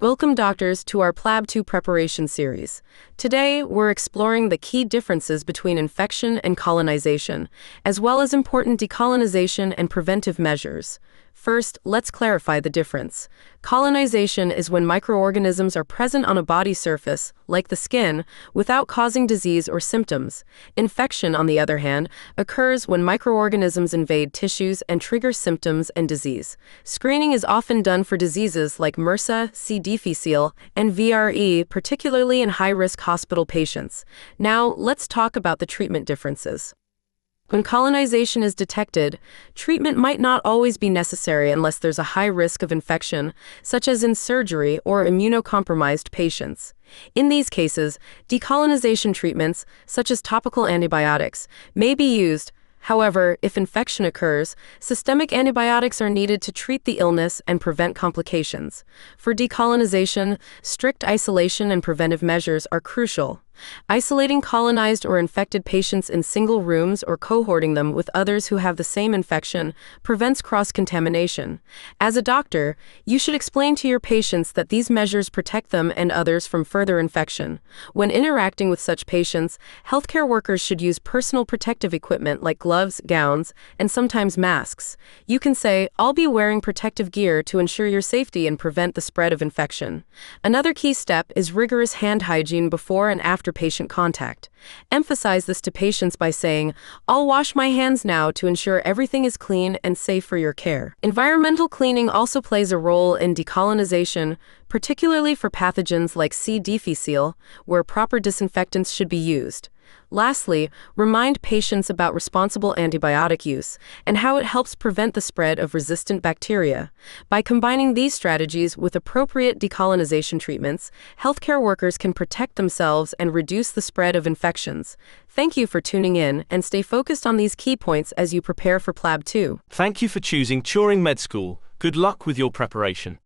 Welcome, doctors, to our PLAB 2 preparation series. Today, we're exploring the key differences between infection and colonization, as well as important decolonization and preventive measures. First, let's clarify the difference. Colonization is when microorganisms are present on a body surface, like the skin, without causing disease or symptoms. Infection, on the other hand, occurs when microorganisms invade tissues and trigger symptoms and disease. Screening is often done for diseases like MRSA, C. difficile, and VRE, particularly in high-risk hospital patients. Now, let's talk about the treatment differences. When colonization is detected, treatment might not always be necessary unless there's a high risk of infection, such as in surgery or immunocompromised patients. In these cases, decolonization treatments, such as topical antibiotics, may be used. However, if infection occurs, systemic antibiotics are needed to treat the illness and prevent complications. For decolonization, strict isolation and preventive measures are crucial. Isolating colonized or infected patients in single rooms or cohorting them with others who have the same infection prevents cross-contamination. As a doctor, you should explain to your patients that these measures protect them and others from further infection. When interacting with such patients, healthcare workers should use personal protective equipment like gloves, gowns, and sometimes masks. You can say, "I'll be wearing protective gear to ensure your safety and prevent the spread of infection." Another key step is rigorous hand hygiene before and after patient contact. Emphasize this to patients by saying, "I'll wash my hands now to ensure everything is clean and safe for your care." Environmental cleaning also plays a role in decolonization, particularly for pathogens like C. difficile, where proper disinfectants should be used. Lastly, remind patients about responsible antibiotic use and how it helps prevent the spread of resistant bacteria. By combining these strategies with appropriate decolonization treatments, healthcare workers can protect themselves and reduce the spread of infections. Thank you for tuning in, and stay focused on these key points as you prepare for PLAB 2. Thank you for choosing Turingmedschool. Good luck with your preparation.